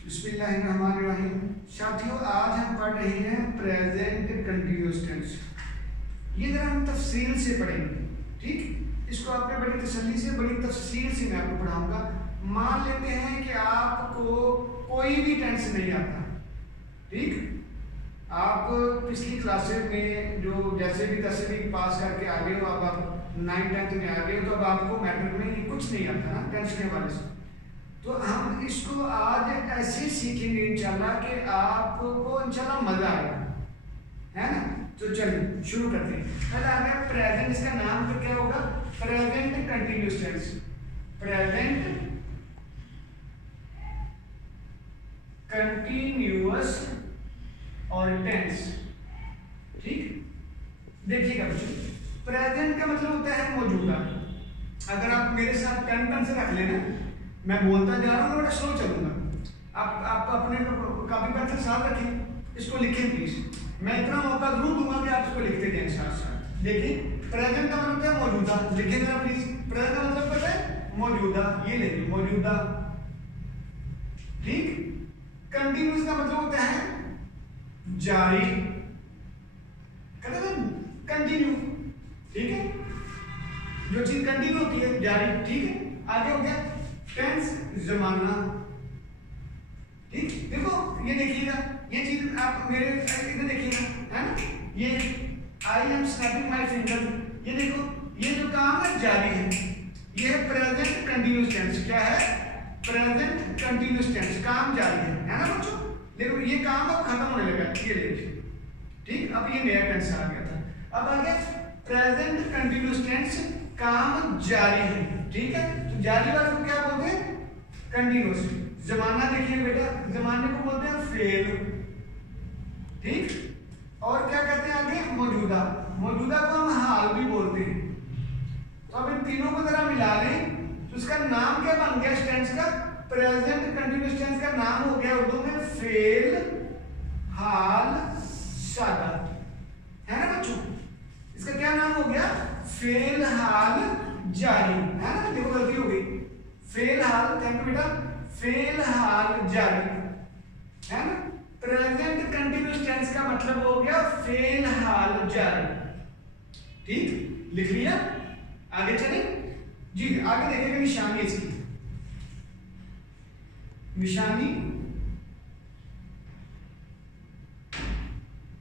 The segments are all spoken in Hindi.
बिस्मिल्लाहिर्रहमानिर्रहीम। साथियों, आज हम पढ़ रहे हैं प्रेजेंट कंटिन्यूअस टेंस। ये जरा हम तफसील से पढ़ेंगे, ठीक। इसको आपने बड़ी तसल्ली से, बड़ी तफसील से मैं आपको पढ़ाऊंगा। मान लेते हैं कि आपको कोई भी टेंस नहीं आता, ठीक। आप पिछली क्लासेस में जो जैसे भी 10वीं पास करके आ गए हो, अब आप 9th-10th में आ गए हो, तो अब आपको मैट्रिक में कुछ नहीं आता ना टेंस के वाले से। तो हम इसको आज ऐसे सीखेंगे इंशाल्लाह कि आपको इंशाल्लाह मजा आएगा, है ना। तो चलिए शुरू करते हैं। पहले आ गया प्रेजेंट, इसका नाम फिर क्या होगा? Present continuous tense. Present continuous और टेंस, ठीक। देखिएगा बच्चों, प्रेजेंट का मतलब होता है मौजूदा। अगर आप मेरे साथ पेन से रख लेना, मैं बोलता जा रहा हूँ, थोड़ा स्लो चलूंगा। आप अपने कॉपी पेंसिल साथ रखें, इसको लिखें प्लीज। मैं इतना मौका जरूर दूंगा कि आप इसको लिखते जाएं साथ साथ। देखिए, प्रेजेंट का मतलब क्या है? मौजूदा। लिखें जरा प्लीज। प्रेजेंट का मतलब क्या है? मौजूदा। ये लेंगे मौजूदा, ठीक। कंटिन्यूअस का मतलब होता है जारी, कंटिन्यू, ठीक है। जो चीज कंटिन्यू होती है, जारी, ठीक है। आगे हो गया टेंस, जमाना, ठीक। देखो ये देखिएगा, ये चीज आप मेरे इधर देखिएगा, है ना। ये I am snapping my finger, ये देखो, ये जो काम है जारी है, ये है प्रेजेंट कंटिन्यूअस टेंस। क्या है? प्रेजेंट कंटिन्यूअस टेंस, काम जारी है ना बच्चों। देखो ये काम अब खत्म होने लगा, ये देखिए, ठीक। अब ये नया टेंस आ गया था। अब आ गया प्रेजेंट कंटिन्यूअस टेंस, काम जारी है, ठीक है। तो जारी वाले को क्या बोलते हैं? कंटिन्यूअस। जमाना देखिए बेटा, जमाने को बोलते हैं फेल, ठीक। और क्या कहते हैं आगे? मौजूदा। मौजूदा को हम हाल भी बोलते हैं। तो अब इन तीनों को जरा मिला लें तो इसका नाम क्या बन गया? टेंस का प्रेजेंट कंटिन्यूअस टेंस का नाम हो गया उर्दू में फेल, हाल, सादा, है ना बच्चों। इसका क्या नाम हो गया? फेल, हाल, जारी, है ना। देखो गलती हो गई, फेल, हाल, थैंक यू बेटा, फेल, हाल, जारी, है ना। प्रेजेंट कंटिन्यूअस टेंस का मतलब हो गया फेल, हाल, जारी, ठीक। लिख लिया? आगे चले जी। आगे देखेंगे निशानी इसकी। निशानी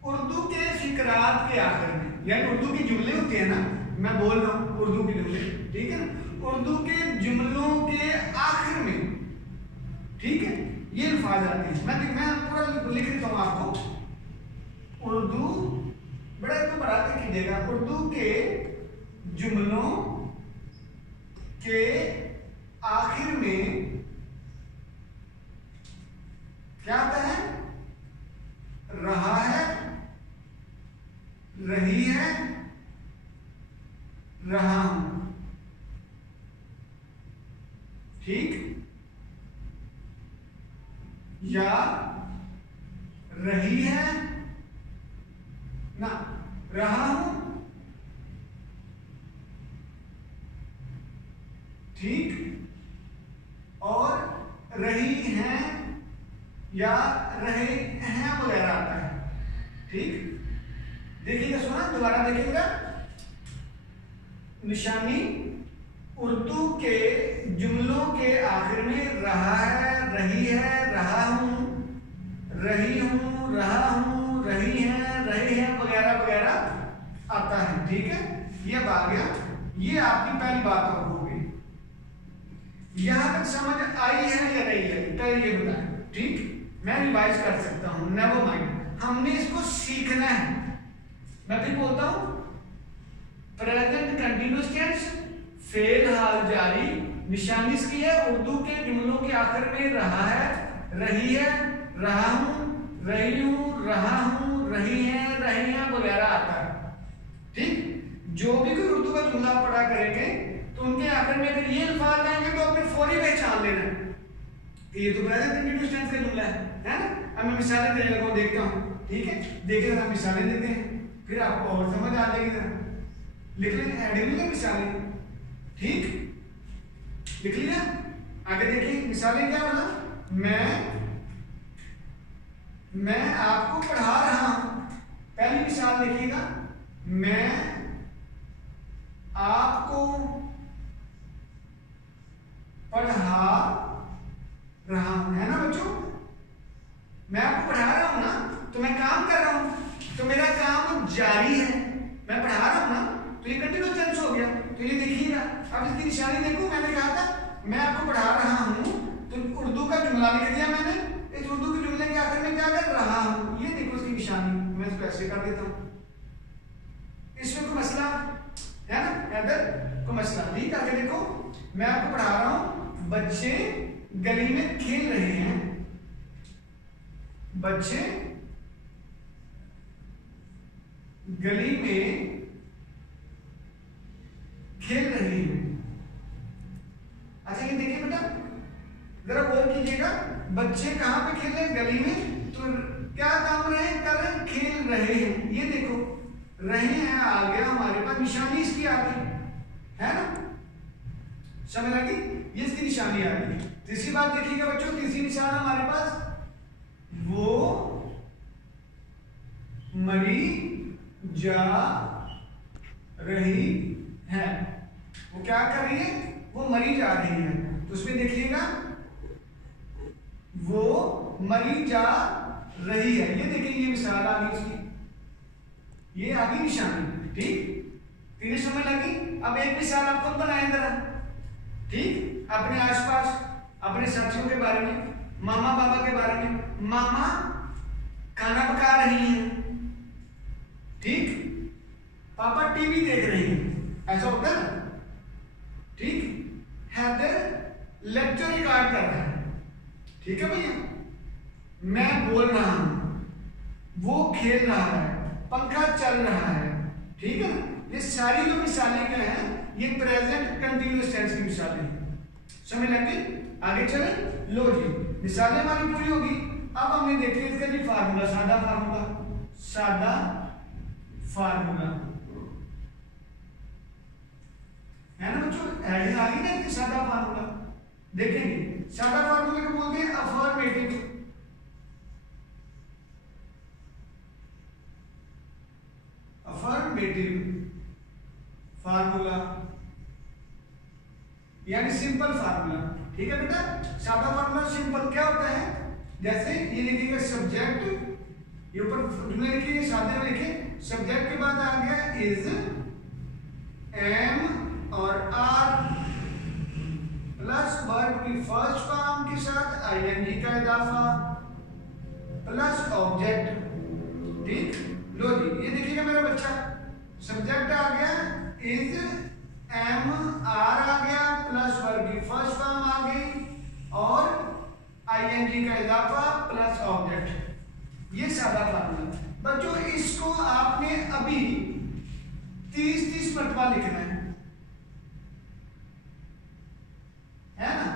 उर्दू के फिकरात के आखिर में, यानी उर्दू की जुमले होते हैं ना, मैं बोल रहा हूं उर्दू के जुमले, ठीक है ना। उर्दू के जुमलों के आखिर में, ठीक है, ये अल्फाज आते हैं। मैं पूरा लिख देता हूं आपको। उर्दू बड़ा इसको बढ़ाते कीजिएगा। उर्दू के जुमलों के आखिर में क्या आता है? रहा है, रही है, रहा हूं, ठीक। या रही है ना, रहा हूं, ठीक। और रही हैं या रहे हैं वगैरह आता है, ठीक। देखिएगा, सुना, दोबारा देखिएगा। निशानी उर्दू के जुमलों के आखिर में रहा है, रही है, रहा हूं, रही हूं, रहा हूं, रही है, रहे हैं वगैरह वगैरह आता है, ठीक है। ये अब आ गया, ये आपकी पहली बात हो गई। यहां तक समझ आई है या नहीं है? पहले ये बताएं, ठीक। मैं रिवाइज कर सकता हूं, नेवर माइंड, हमने इसको सीखना है। मैं भी बोलता हूं प्रेजेंट कंटिन्यूअस टेंस, फेल, हाल, जारी। निशानी इसकी है उर्दू के जुमलों के आखिर में रहा है, रही है, रहा हूं, रही हूं, रहा हूं, रही है, रही हैं वगैरह आता है, ठीक। जो भी कोई उर्दू का जुमला पढ़ा करेंगे तो उनके आखिर में अगर ये अल्फाज आएंगे तो आपने फौरी पहचान लेना कि ये तो प्रेजेंट कंटिन्यूअस टेंस का जुमला है ना। अब मैं मिसालें देने लगा, देखता हूं, ठीक है। देखिए जरा, मिसालें देते हैं, फिर आपको और समझ आ जाएगी। जरा लिख लें, हेडिंग में मिसालें, ठीक। लिख लिया? आगे देखिए मिसालें क्या बोला? मैं मैं आपको पढ़ा रहा हूं। पहली मिसाल देखिएगा, मैं आपको पढ़ा रहा हूं, है ना बच्चों? मैं आपको पढ़ा रहा हूं ना, तो मैं काम कर रहा हूं, तो मेरा काम जारी है। मैं पढ़ा रहा हूं ना, तो ये कंटिन्यूअस टेंस हो गया। तो ये देखिएगा, अब इसकी निशानी देखो, मैंने कहा था मैं आपको पढ़ा रहा हूं, तो उर्दू का जुमला लिख दिया मैंने। इस उर्दू के जुमले के आखिर में क्या कर रहा हूं, ये देखो इसकी निशानी। मैं इसको ऐसे कर देता हूं। इसमें कोई मसला है ना? इधर कोई मसला नहीं। करके देखो, मैं आपको पढ़ा रहा हूं, बच्चे गली में खेल रहे हैं। बच्चे गली में खेल रहे हैं। अच्छा ये देखिए बेटा, जरा गौर कीजिएगा, बच्चे कहां पे खेल रहे हैं? गली में। तो क्या काम रहे हैं? कर रहे हैं, खेल रहे हैं। ये देखो, रहे हैं आ गया हमारे पास, निशानी इसकी आ गई, है ना? समझ लगी? ये इसकी निशानी आ गई। तीसरी बात देखिएगा बच्चों, तीसरी निशान हमारे पास, वो मरी जा रही है। वो क्या कर रही है? वो मरी जा रही है। तो उसमें देखिएगा, वो मरी जा रही है। ये देखिए, ये मिसाल आ गई इसकी, ये आ गई निशानी। ठीक, तीनों समझ लगी? अब एक मिसाल आपको बनाए जरा, ठीक? अपने आसपास, अपने साथियों के बारे में, मामा बाबा के बारे में। मामा खाना पका रही हैं, ठीक? पापा टीवी देख रहे हैं, ऐसा होता है ना? ठीक? हैदर लेक्चर रिकॉर्ड कर रहा है, ठीक है भैया? मैं बोल रहा हूं, वो खेल रहा है, पंखा चल रहा है, ठीक है ना? ये सारी जो मिसालें क्या हैं, ये प्रेजेंट कंटिन्यूअस टेंस की मिसालें हैं। समझ लग गई? आगे चले, लो जी, मिसालें हमारी पूरी होगी। अब हमने देखे इसका जी फार्मूला, सादा फार्मूला, सादा फार्मूला, है ना बच्चों? हेडिंग आ गई ना इसकी, सादा फार्मूला। देखेंगे, सादा फार्मूले को बोलते हैं अफर्मेटिव। अफर्मेटिव फार्मूला यानी सिंपल फार्मूला, ठीक है बेटा? सादा फार्मूला सिंपल क्या होता है? जैसे ये लिखिएगा सब्जेक्ट, ये ऊपर जुमले लिखिए, सादे में लिखिए, सब्जेक्ट के बाद आ गया इज, एम और आर प्लस वर्ब की फर्स्ट फॉर्म के साथ आईएनजी का इजाफा प्लस ऑब्जेक्ट, ठीक? लो जी, ये देखिएगा मेरा बच्चा, सब्जेक्ट आ गया इज, एम आर आ गया, प्लस वर्ब की फर्स्ट फॉर्म आ गई और आईएनजी का इजाफा प्लस ऑब्जेक्ट। ये सादा फार्मूला बच्चों, इसको आपने अभी 30-30 मरतबा लिखना है ना?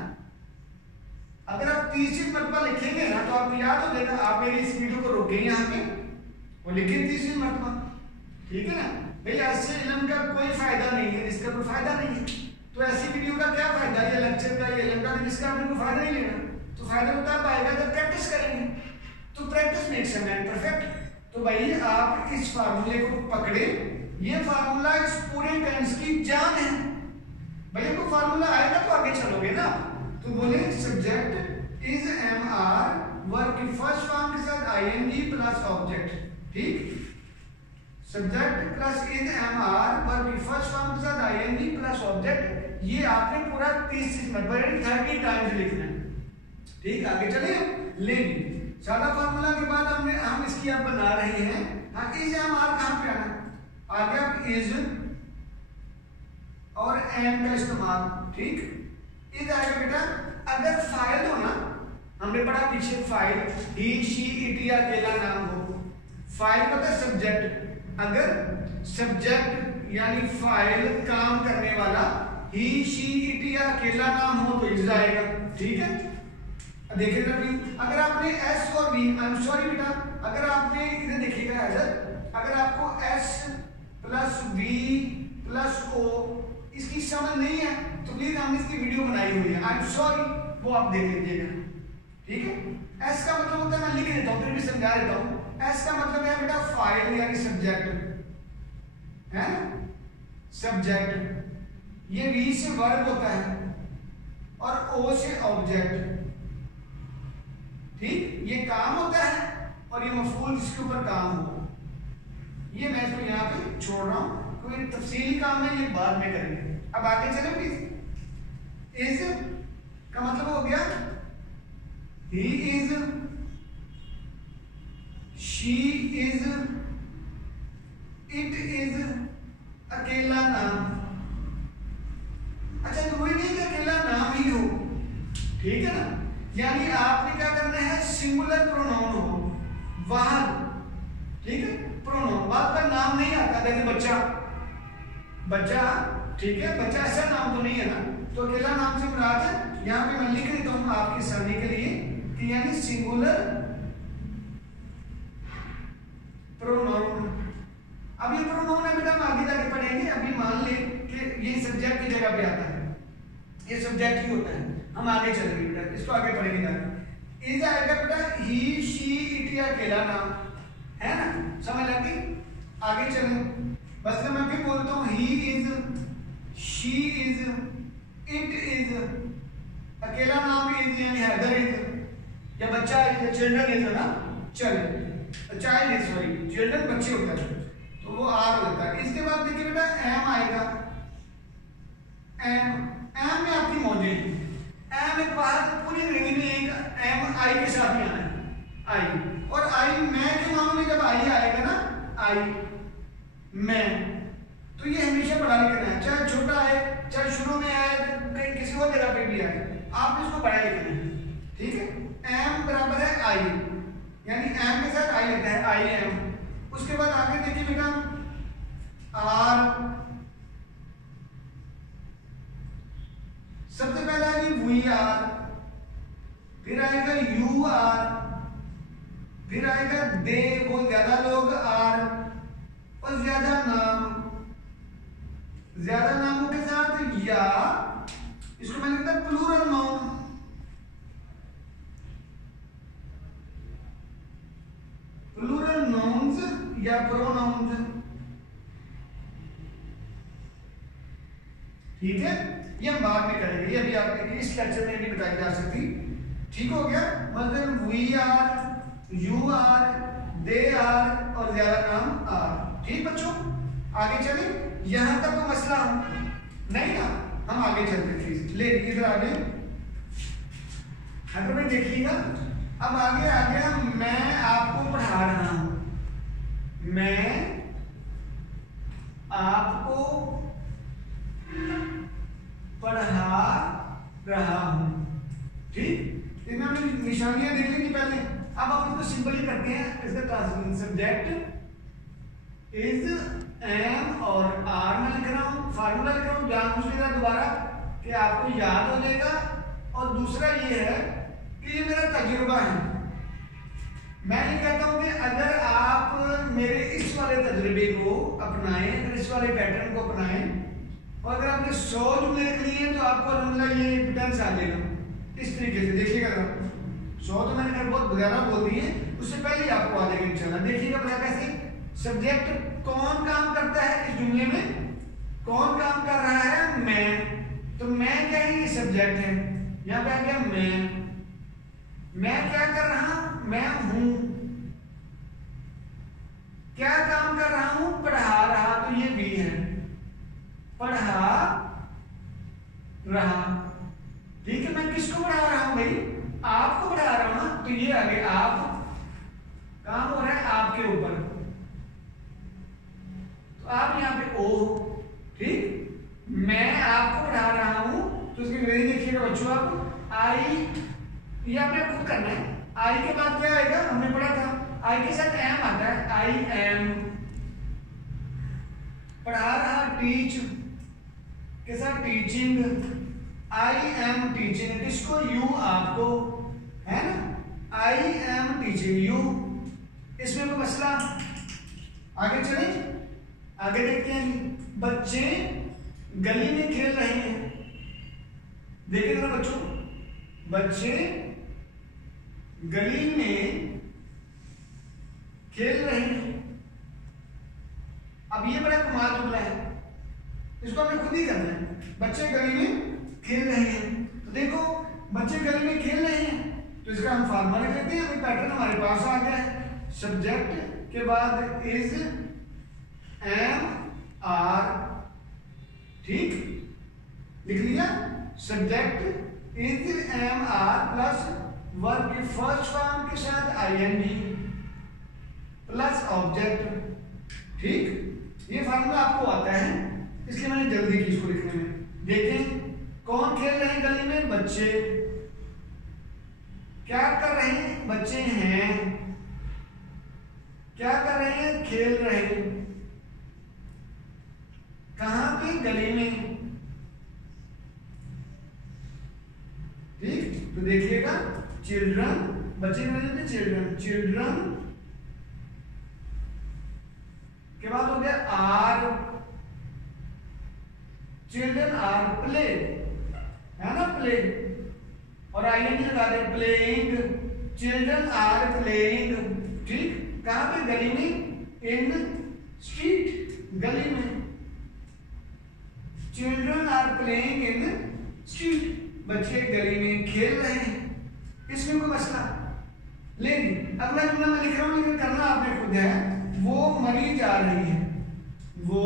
अगर आप 30 मरतबा लिखेंगे ना, तो आपको याद हो जाएगा। आप मेरी इस वीडियो को रोके यहाँ पे, वो लिखे 30 मरतबा, ठीक है ना? भाई ऐसे इल्म का कोई फायदा नहीं है, इसका कोई फायदा नहीं है। तो ऐसी वीडियो का क्या फायदा? ये लेक्चर का, ये इल्म का, जिसका आपने कोई फायदा नहीं लेना। तो फायदा होता पाएगा जब प्रैक्टिस करेंगे। तो practice makes a man perfect. तो भाई आप इस फार्मूले को पकड़े, ये फार्मूला इस पूरे टेंस की जान है। भैया को फार्मूला आएगा तो आगे चलोगे ना। तो बोले subject is, am are, verb की फर्स्ट फॉर्म के साथ आईएनजी प्लस ऑब्जेक्ट, ठीक? Subject plus is, am are, verb की फर्स्ट फॉर्म के साथ आईएनजी प्लस ऑब्जेक्ट। ये आपने पूरा 30 मिनट 30 टाइम्स लिखना है, ठीक? आगे चले, लेकिन सादा फार्मूला के बाद हम इसकी अब बना रहे हैं। हाँ, इज, एम आर कहां पे आना? आ गया इज और एम का इस्तेमाल, ठीक? इज आएगा बेटा, अगर फाइल हो ना, हमने पढ़ा पीछे फाइल, ही शी इट या अकेला नाम हो, फाइल पता है सब्जेक्ट। अगर सब्जेक्ट यानी फाइल काम करने वाला ही शी इट या अकेला नाम हो तो इज आएगा, ठीक है? देखिएगा प्लीज, अगर आपने एस और बी, आई एम सॉरी बेटा, अगर आपने इधर देखिएगा अगर आपको S plus B plus O इसकी समझ नहीं है तो प्लीज हमने इसकी वीडियो बनाई हुई है, आई एम सॉरी, वो आप देख लीजिएगा, ठीक है। एस का मतलब होता है, मैं लिख देता हूं फिर भी समझा देता हूं। एस का मतलब है बेटा फाइल यानी सब्जेक्ट है ना, सब्जेक्ट। ये वी से वर्ब होता है और ओ से ऑब्जेक्ट। ठीक, ये काम होता है और ये मफूल जिसके ऊपर काम हो। ये मैं इसको यहाँ पे छोड़ रहा हूं, कोई तफसीली काम है ये बाद में करेंगे। अब आगे चले प्लीज। इज का मतलब हो गया ही is, she is, it is, अकेला नाम। अच्छा जरूरी नहीं कि अकेला नाम ही हो, ठीक है ना, यानी आपने क्या करना है, सिंगुलर प्रोनाउन हो वाहद, ठीक है, प्रोनाउन। वाहद का नाम नहीं आता, जैसे बच्चा, बच्चा, ठीक है, बच्चा ऐसा नाम तो नहीं है ना, तो अकेला नाम से मुराद है। यहाँ पे मैं लिख देता हूँ आपकी समझने के लिए कि यानी सिंगुलर प्रोनाउन। अब ये प्रोनाउन है बेटा, हम आगे जाके पढ़ेंगे। अभी मान ले कि ये सब्जेक्ट की जगह पे आता है, ये सब्जेक्ट ही होता है, हम आगे चलेंगे बेटा, इसको आगे पढ़ेंगे जाके। इज आएगा बेटा ही, शी, इट या अकेला नाम, है ना, समझ लगी। आगे चलें, बस मैं फिर बोलता हूँ ही is, she is, it is, अकेला नाम इज यानी हैदर इज, या बच्चा इज, चिल्ड्रन इज है ना, चले, चाइल्ड इज, सॉरी चिल्ड्रन बच्चे होता है तो वो आर होता है। इसके बाद देखिए बेटा एम आएगा, एम, एम में आपकी मौजूद, एम एक बाहर पूरी अंग्रेजी में एक एम आई के साथ ही आना है, आई। और आई मैं के मामले में जब आई आएगा ना, आई मैं, तो ये हमेशा पढ़ा लिखना है, चाहे छोटा है, चाहे शुरू में आए, कहीं किसी और जगह पे भी आए, आपने इसको पढ़ा लिखना है, ठीक है। एम बराबर है आई, यानी एम के साथ आई लगता है, आई एम। उसके बाद आगे देखिए बेटा आर, सबसे पहला है वी आर, फिर आएगा यू आर, फिर आएगा दे, वो ज्यादा लोग आर, और ज्यादा नाम, ज्यादा नामों के साथ या, इसको मैं लिखता हूं प्लूरल नाउन, प्लूरल नाउन्स या प्रोनाउन्स, ठीक है। ये हम बाद में करेंगे, ये अभी आपके इस लेक्चर में नहीं बताई जा सकती, ठीक हो गया। मतलब we are, you are, they are और ज्यादा नाम आर, ठीक बच्चों। आगे चले, यहां तक तो मसला नहीं ना, हम आगे चलते थे, ले इधर आगे अगर में देखिएगा। अब आगे आ गया, मैं आपको पढ़ा रहा हूं, मैं आपको पढ़ा रहा हूं, ठीक। इसमें हमने निशानियां देख ली पहले, अब हम इसको सिंपली करते हैं। इसका सब्जेक्ट इज, एम और आर में लिख रहा हूं, फार्मूला लिख रहा हूं, जानबूझ के द्वारा कि आपको याद हो जाएगा। और दूसरा ये है कि ये मेरा तजुर्बा है, मैं ये कहता हूं कि अगर आप मेरे इस वाले तजुर्बे को अपनाएं, अगर इस वाले पैटर्न को अपनाएं, और अगर आपने 100 जुमले लिख लिए तो आपको अल्हम्दुलिल्लाह ये एविडेंस आ जाएगा। इस तरीके से देखिएगा, 100 तो मैंने बहुत ज्यादा बोल दिए, उससे पहले आपको आ जाएगा इंशाल्लाह। देखिएगा भला कैसे सब्जेक्ट कौन काम करता है इस जुमले में, कौन काम कर रहा है, मैं। तो मैं क्या है, ये सब्जेक्ट है, यहाँ पे आ गया मैं क्या कर रहा हूं, मैं हूं, क्या काम कर रहा हूं, पढ़ा रहा, तो ये भी है, पढ़ा रहा, ठीक है। मैं किसको पढ़ा रहा हूं भाई, आपको पढ़ा रहा हूं ना, तो ये आगे आप काम हो रहा है आपके ऊपर, तो आप यहाँ पे ओ, ठीक। मैं आपको पढ़ा रहा हूं, तो उसकी अंग्रेजी देखिएगा बच्चों आप, आई, ये आपने खुद करना है। आई के बाद क्या आएगा, हमने पढ़ा था, आई के साथ एम आता है, आई एम, पढ़ा रहा, टीच के साथ टीचिंग, आई एम टीचिंग, किसको, यू आपको, है ना, आई एम टीचिंग यू। इसमें कोई मसला, आगे चले, आगे देखते हैं। बच्चे गली में खेल रहे हैं, देखिए जरा बच्चों, बच्चे गली में खेल रहे हैं। अब ये बड़ा कमाल जुमला है, इसको हमें खुद ही करना है। बच्चे गली में खेल रहे हैं, तो देखो बच्चे गली में खेल रहे हैं, तो इसका हम फार्मूला लिख लेते हैं। अभी पैटर्न हमारे पास आ गया है। सब्जेक्ट के बाद इज, एम, आर, ठीक लिख लिया। Subject is, am, are plus verb की फर्स्ट फॉर्म के साथ आईएनजी प्लस ऑब्जेक्ट, ठीक। ये फार्मूला आपको आता है, इसलिए मैंने जल्दी की इसको लिखने में। देखें कौन खेल रहे हैं गली में, बच्चे। क्या कर रहे हैं, बच्चे हैं। क्या कर रहे हैं, खेल रहे हैं। कहां पे, गली में, ठीक। तो देखिएगा चिल्ड्रन, बच्चे में चिल्ड्रन, चिल्ड्रन के बाद हो गया आर, चिल्ड्रन आर प्ले, है ना, प्ले, और आईएनजी लगा दे, प्लेइंग, चिल्ड्रन आर प्लेइंग, ठीक। कहां पे, गली में, इन स्ट्रीट, गली में, children are playing in street, बच्चे गली में खेल रहे हैं। इसमें कोई मसला लेकिन अगला जुमला मैं लिख रहा हूं, लेकिन करना आपने खुद है। वो मरी जा रही है, वो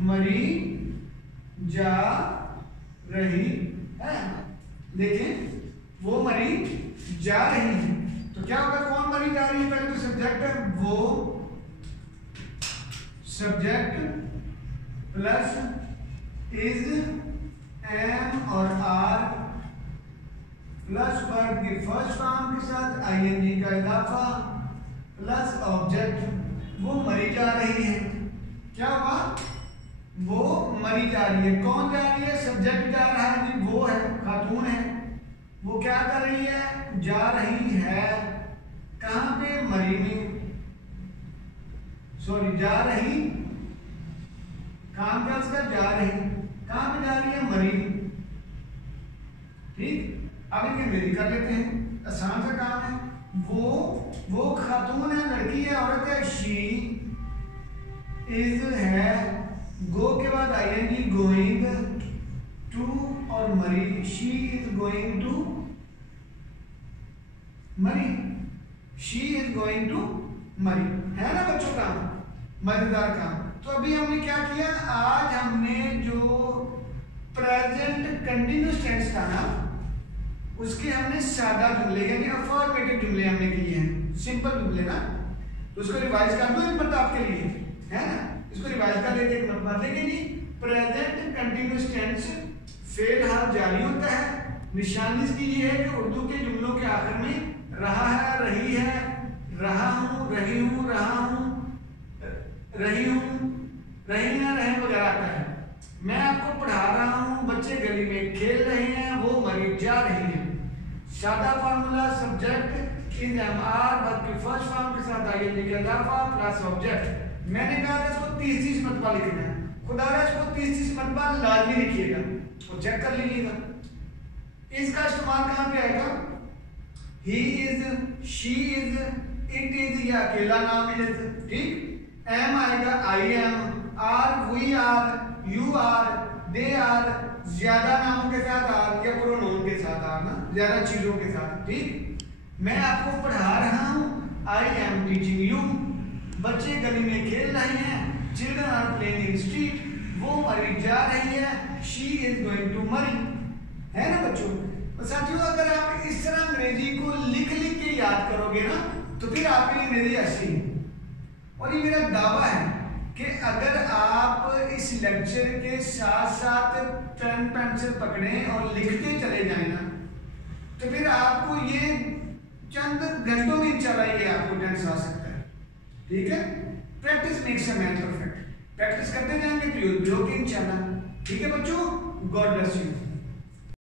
मरी जा रही है। देखें वो मरी जा रही है, तो क्या होगा, कौन मरी जा रही है, पहले तो सब्जेक्ट है, वो सब्जेक्ट प्लस इज, एम और आर प्लस वर्ब की फर्स्ट फॉर्म के साथ आईएनजी का इजाफा प्लस ऑब्जेक्ट, वो मरी जा रही है। क्या हुआ, वो मरी जा रही है। कौन जा रही है, सब्जेक्ट जा रहा है जी, वो है, खातून है। वो क्या कर रही है, जा रही है। कहां पे, मरी में, सॉरी जा रही, काम क्या उसका, जा रही। कहां पे जा रही है, मरी, ठीक। अब इनकी अंग्रेजी कर लेते हैं, आसान सा काम है। वो खातून है, लड़की है, औरत है, शी इज है, गो के बाद आईएनजी, गोइंग टू और मरी, शी इज गोइंग टू मरी, शी इज गोइंग टू मरी, है ना बच्चों का मजेदार काम। तो अभी हमने क्या किया, आज हमने जो प्रेजेंट कंटिन्यूअस टेंस था ना, उसके हमने सादा जुमले यानी अफर्मेटिव जुमले हमने किए हैं, सिंपल जुमले ना। तो उसको रिवाइज कर दो एक बार आपके लिए, है ना, इसको रिवाइज कर लेते एक नंबर। लेकिन प्रेजेंट कंटिन्यूअस टेंस फेल हाल जारी होता है। निशानी इसकी ये है कि उर्दू के जुमलों के आखिर में रहा है, रही है, रहा हूं, रही हूं, रहा हूं, रही हूं, रही ना, रहे वगैरह आता है। मैं आपको पढ़ा रहा हूं, बच्चे गली में खेल रहे हैं, वो मरी जा रही है। सादा formula, subject is, am, are, verb की फर्स्ट फॉर्म के साथ आईएनजी का इजाफा प्लस ऑब्जेक्ट। मैंने कहा था इसको 30 मरतबा लिखना है, खुदा रहा इसको 30 मरतबा लाजमी लिखिएगा और चेक कर लीजिएगा। इसका इस्तेमाल कहां पे आएगा, he is, she is, it is, या अकेला नाम इज, ठीक। एम आएगा, I am, are, we are, you are, they are, ज्यादा नामों के साथ आर या प्रोनाउन के साथ आर ना, ज्यादा चीजों के साथ, ठीक। मैं आपको पढ़ा रहा हूं, आई एम टीचिंग यू। बच्चे गली में खेल रहे हैं, children are playing in street, वो मरी जा रही है, शी इज गोइंग टू मरी, है ना बच्चों। तो साथियों अगर आप इस तरह अंग्रेजी को लिख लिख के याद करोगे ना, तो फिर आपकी अंग्रेजी अच्छी है। और ये मेरा दावा है कि अगर आप इस लेक्चर के साथ साथ पेन पेंसिल पकड़ें और लिखते चले जाए ना, तो फिर आपको ये चंद घंटों में इंशाल्लाह ये आपको टेंस आ सकता है, ठीक है। Practice makes a man perfect, practice करते जाएंगे तो यूल बी ओके इंशाल्लाह, ठीक है बच्चों। God bless you.